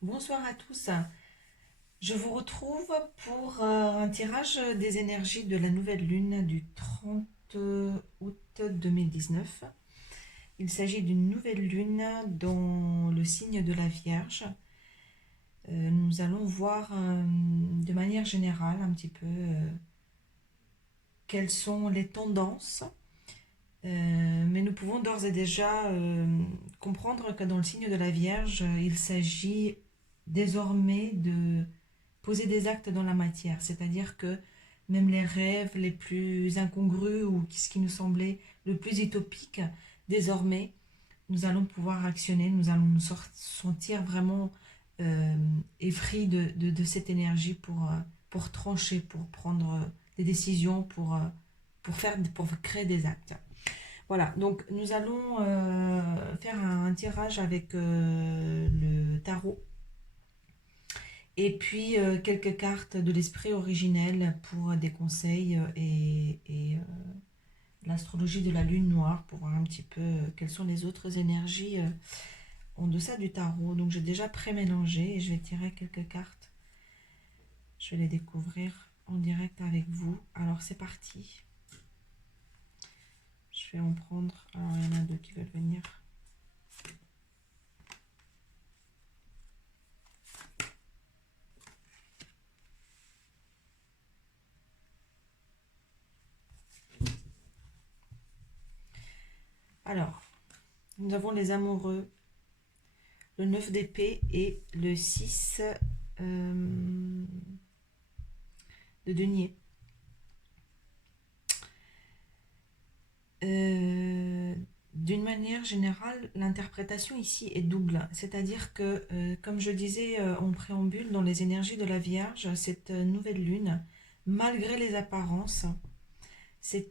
Bonsoir à tous. Je vous retrouve pour un tirage des énergies de la nouvelle lune du 30 août 2019. Il s'agit d'une nouvelle lune dans le signe de la Vierge. Nous allons voir de manière générale un petit peu quelles sont les tendances. Mais nous pouvons d'ores et déjà comprendre que dans le signe de la Vierge, il s'agit désormais de poser des actes dans la matière, c'est-à-dire que même les rêves les plus incongrus ou ce qui nous semblait le plus utopique, désormais, nous allons pouvoir actionner, nous allons nous sentir vraiment euh, épris de cette énergie pour trancher, pour prendre des décisions, pour créer des actes. Voilà, donc nous allons faire un tirage avec le tarot et puis quelques cartes de l'esprit originel pour des conseils et l'astrologie de la lune noire pour voir un petit peu quelles sont les autres énergies en deçà du tarot. Donc j'ai déjà pré-mélangé et je vais tirer quelques cartes. Je vais les découvrir en direct avec vous. Alors c'est parti. Je vais en prendre. Alors il y en a deux qui veulent venir. Alors, nous avons les amoureux, le 9 d'épée et le 6 de denier. D'une manière générale, l'interprétation ici est double. C'est-à-dire que, comme je disais en préambule, dans les énergies de la Vierge, cette nouvelle lune, malgré les apparences, c'est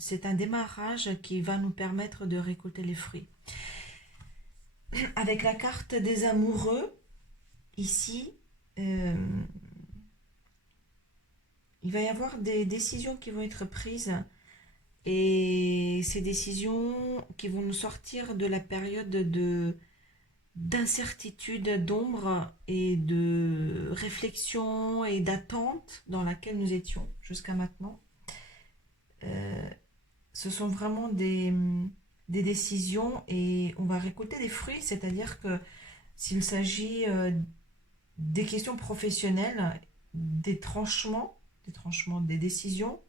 c'est un démarrage qui va nous permettre de récolter les fruits. Avec la carte des amoureux, ici, euh, il va y avoir des décisions qui vont être prises et ces décisions qui vont nous sortir de la période d'incertitude, d'ombre et de réflexion et d'attente dans laquelle nous étions jusqu'à maintenant. Euh, Ce sont vraiment des décisions et on va récolter des fruits, c'est-à-dire que s'il s'agit des questions professionnelles, des tranchements, des décisions,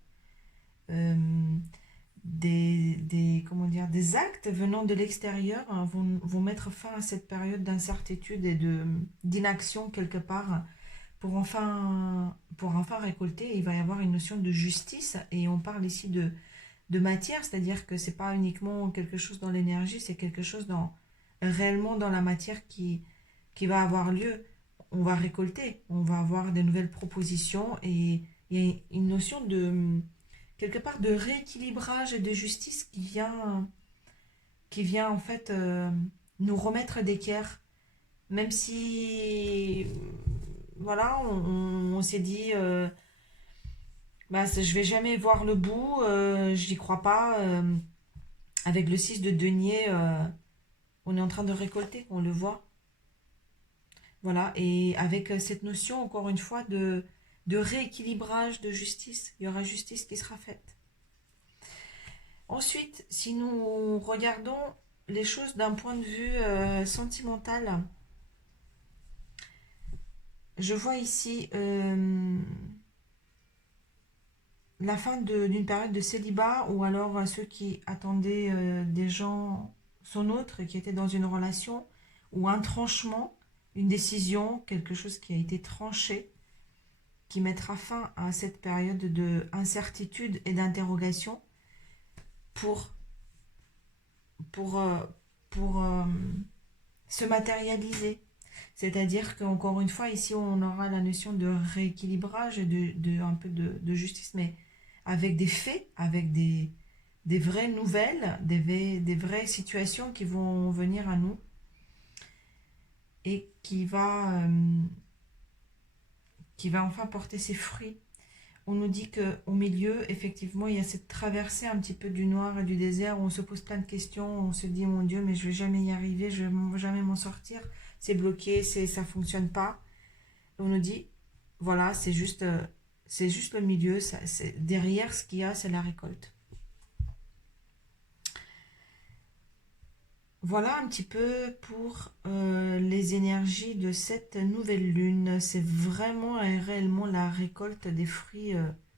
euh, comment dire, des actes venant de l'extérieur hein, vont mettre fin à cette période d'incertitude et d'inaction quelque part pour enfin récolter. Il va y avoir une notion de justice et on parle ici de matière, c'est-à-dire que c'est pas uniquement quelque chose dans l'énergie, c'est quelque chose réellement dans la matière qui va avoir lieu. On va récolter, on va avoir des nouvelles propositions et il y a une notion de quelque part de rééquilibrage et de justice qui vient en fait nous remettre d'équerre. Même si, voilà, on s'est dit, bah, je vais jamais voir le bout, j'y crois pas. Avec le 6 de denier, on est en train de récolter, on le voit. Voilà, et avec cette notion, encore une fois, de rééquilibrage, de justice, il y aura justice qui sera faite. Ensuite, si nous regardons les choses d'un point de vue sentimental, je vois ici la fin d'une période de célibat ou alors ceux qui attendaient des gens, son autre, qui étaient dans une relation ou un tranchement, une décision, quelque chose qui a été tranché, qui mettra fin à cette période de incertitude et d'interrogation pour, pour, euh, pour se matérialiser. C'est-à-dire qu'encore une fois, ici, on aura la notion de rééquilibrage et un peu de justice, mais avec des faits, avec des vraies nouvelles, des vraies situations qui vont venir à nous et qui va enfin porter ses fruits. on nous dit qu'au milieu, effectivement, il y a cette traversée un petit peu du noir et du désert où on se pose plein de questions, on se dit, mon Dieu, mais je vais jamais y arriver, je vais jamais m'en sortir, c'est bloqué, ça fonctionne pas. Et on nous dit, voilà, c'est juste le milieu, derrière ce qu'il y a, c'est la récolte. Voilà un petit peu pour les énergies de cette nouvelle lune. C'est vraiment et réellement la récolte des fruits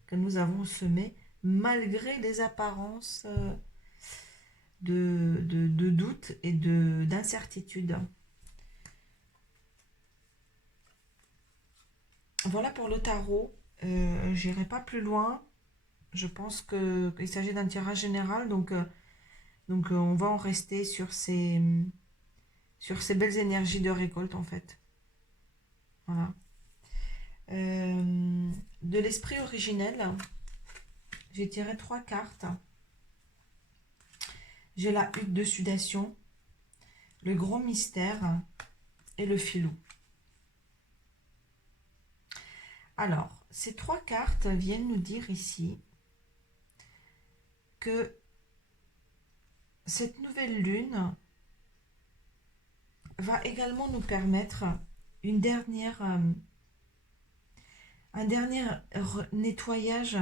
que nous avons semés, malgré les apparences de doute et d'incertitude. Voilà pour le tarot. J'irai pas plus loin. Je pense qu'il s'agit d'un tirage général, donc on va en rester sur ces belles énergies de récolte en fait. Voilà. De l'esprit originel, j'ai tiré 3 cartes. J'ai la hutte de sudation, le grand mystère et le filou. Alors, ces 3 cartes viennent nous dire ici que cette nouvelle lune va également nous permettre un dernier nettoyage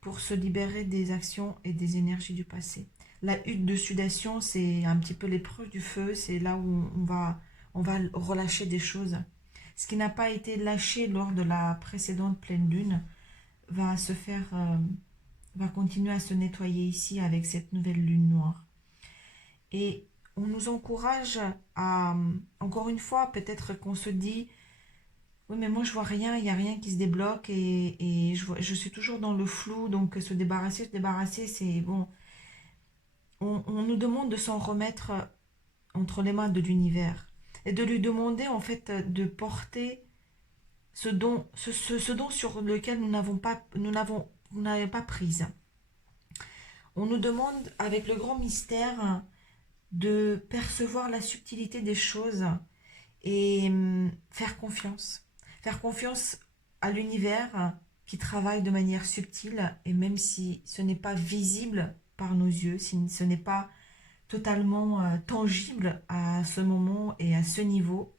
pour se libérer des actions et des énergies du passé. La hutte de sudation, c'est un petit peu l'épreuve du feu, c'est là où on va relâcher des choses. Ce qui n'a pas été lâché lors de la précédente pleine lune va continuer à se nettoyer ici avec cette nouvelle lune noire. Et on nous encourage à, encore une fois, peut-être qu'on se dit, oui mais moi je vois rien, il n'y a rien qui se débloque et je suis toujours dans le flou, donc se débarrasser, c'est bon. On nous demande de s'en remettre entre les mains de l'univers et de lui demander en fait de porter ce don sur lequel nous n'avons pas prise. On nous demande avec le grand mystère de percevoir la subtilité des choses et faire confiance. Faire confiance à l'univers qui travaille de manière subtile et même si ce n'est pas visible par nos yeux, si ce n'est pas totalement tangible à ce moment et à ce niveau,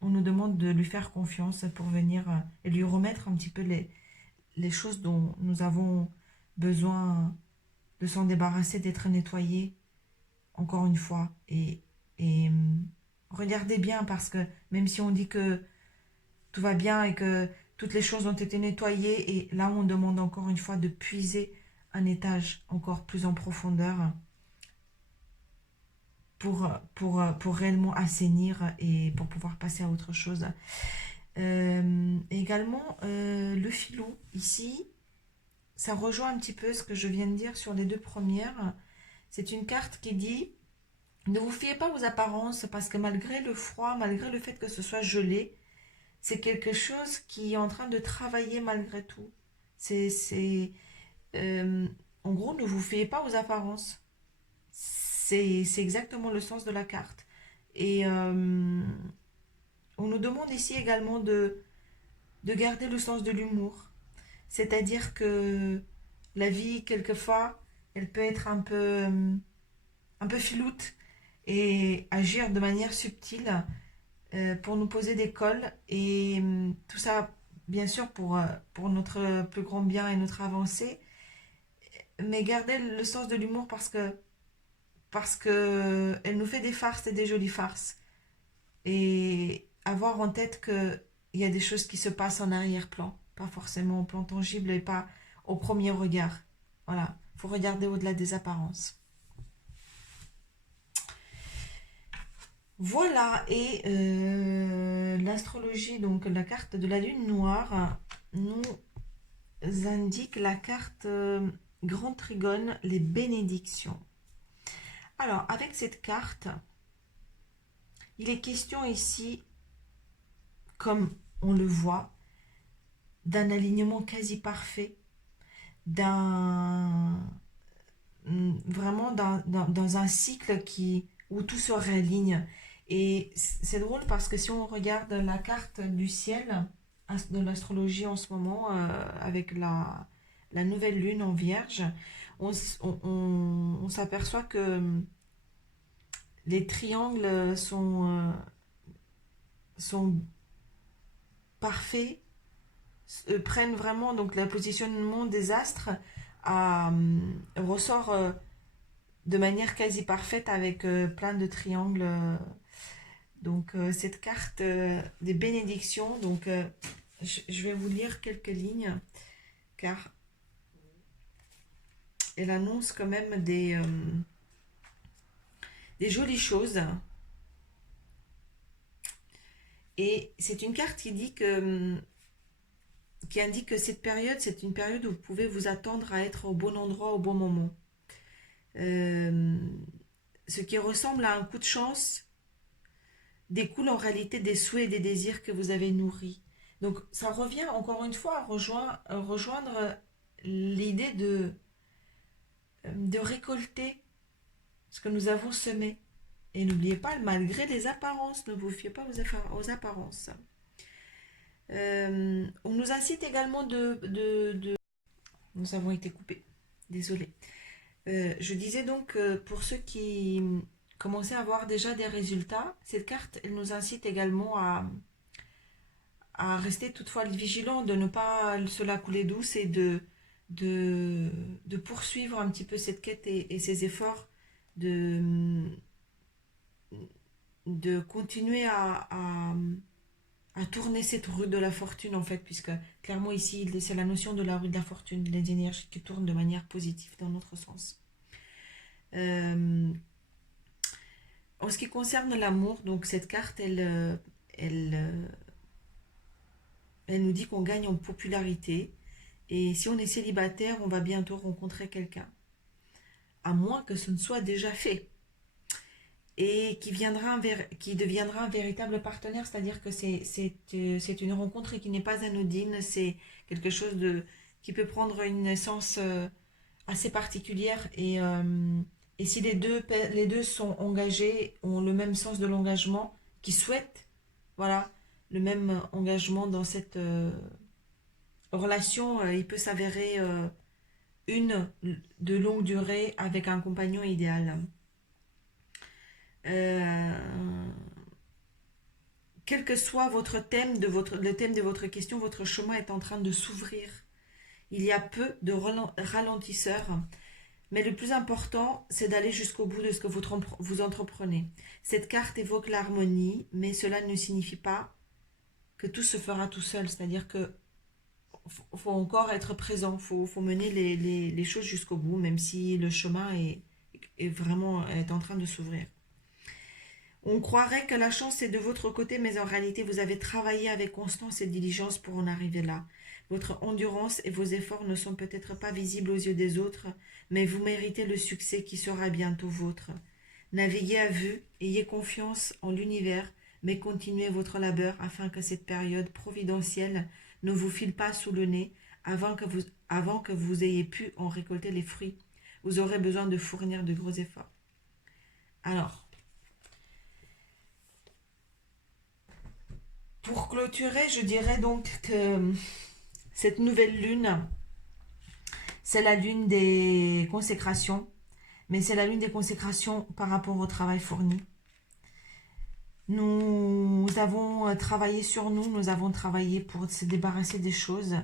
on nous demande de lui faire confiance pour venir et lui remettre un petit peu les choses dont nous avons besoin de s'en débarrasser, d'être nettoyés, encore une fois. Et regardez bien, parce que même si on dit que tout va bien et que toutes les choses ont été nettoyées, et là on demande encore une fois de puiser un étage encore plus en profondeur pour réellement assainir et pour pouvoir passer à autre chose. Également, le filou, ici, ça rejoint un petit peu ce que je viens de dire sur les 2 premières. C'est une carte qui dit, ne vous fiez pas aux apparences, parce que malgré le froid, malgré le fait que ce soit gelé, c'est quelque chose qui est en train de travailler malgré tout. En gros, ne vous fiez pas aux apparences. C'est exactement le sens de la carte. Et on nous demande ici également de garder le sens de l'humour. C'est-à-dire que la vie, quelquefois, elle peut être un peu filoute et agir de manière subtile pour nous poser des cols. Et tout ça, bien sûr, pour notre plus grand bien et notre avancée. Mais garder le sens de l'humour parce que elle nous fait des farces et des jolies farces. Et avoir en tête qu'il y a des choses qui se passent en arrière-plan, pas forcément au plan tangible et pas au premier regard. Voilà, il faut regarder au-delà des apparences. Voilà, et l'astrologie, donc la carte de la lune noire, nous indique la carte Grand Trigone, les bénédictions. Alors, avec cette carte, il est question ici, comme on le voit, d'un alignement quasi parfait, vraiment dans un cycle où tout se réaligne. Et c'est drôle parce que si on regarde la carte du ciel, de l'astrologie en ce moment, avec la nouvelle lune en Vierge, on s'aperçoit que les triangles sont parfaits, prennent vraiment donc le positionnement des astres ressort de manière quasi parfaite avec plein de triangles. Donc cette carte des bénédictions, donc je vais vous lire quelques lignes car elle annonce quand même des jolies choses. Et c'est une carte qui indique que cette période, c'est une période où vous pouvez vous attendre à être au bon endroit au bon moment. Euh, ce qui ressemble à un coup de chance découle en réalité des souhaits et des désirs que vous avez nourris. Donc ça revient encore une fois à rejoindre l'idée de récolter ce que nous avons semé. Et n'oubliez pas, malgré les apparences, ne vous fiez pas aux apparences. On nous incite également Nous avons été coupés, désolé. Je disais donc, pour ceux qui commençaient à avoir déjà des résultats, cette carte, elle nous incite également à rester toutefois vigilant, de ne pas se la couler douce et de poursuivre un petit peu cette quête et ces efforts de, de continuer à tourner cette roue de la fortune en fait, puisque clairement ici, c'est la notion de la roue de la fortune, les énergies qui tournent de manière positive dans notre sens. Euh, En ce qui concerne l'amour, donc cette carte, elle nous dit qu'on gagne en popularité. Et si on est célibataire, on va bientôt rencontrer quelqu'un. À moins que ce ne soit déjà fait. Et qui deviendra un véritable partenaire, c'est-à-dire que c'est une rencontre qui n'est pas anodine, c'est quelque chose qui peut prendre une naissance assez particulière. Et si les deux sont engagés, ont le même sens de l'engagement, qui souhaitent, voilà, le même engagement dans cette relation, il peut s'avérer une de longue durée avec un compagnon idéal. Euh, Quel que soit votre thème le thème de votre question, votre chemin est en train de s'ouvrir. Il y a peu de ralentisseurs, mais le plus important, c'est d'aller jusqu'au bout de ce que vous entreprenez. Cette carte évoque l'harmonie, mais cela ne signifie pas que tout se fera tout seul. C'est-à-dire que faut encore être présent, faut mener les choses jusqu'au bout, même si le chemin est en train de s'ouvrir. On croirait que la chance est de votre côté, mais en réalité, vous avez travaillé avec constance et diligence pour en arriver là. Votre endurance et vos efforts ne sont peut-être pas visibles aux yeux des autres, mais vous méritez le succès qui sera bientôt vôtre. Naviguez à vue, ayez confiance en l'univers, mais continuez votre labeur afin que cette période providentielle ne vous file pas sous le nez avant que vous ayez pu en récolter les fruits. Vous aurez besoin de fournir de gros efforts. Alors, pour clôturer, je dirais donc que cette nouvelle lune, c'est la lune des consécrations, mais c'est la lune des consécrations par rapport au travail fourni. Nous avons travaillé sur nous, nous avons travaillé pour se débarrasser des choses,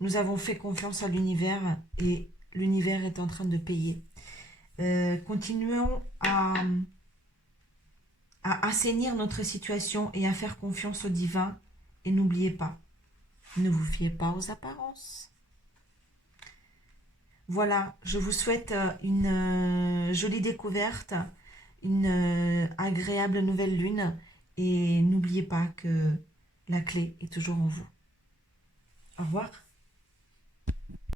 nous avons fait confiance à l'univers et l'univers est en train de payer. Continuons à assainir notre situation et à faire confiance au divin. Et n'oubliez pas, ne vous fiez pas aux apparences. Voilà, je vous souhaite une jolie découverte, une agréable nouvelle lune. Et n'oubliez pas que la clé est toujours en vous. Au revoir.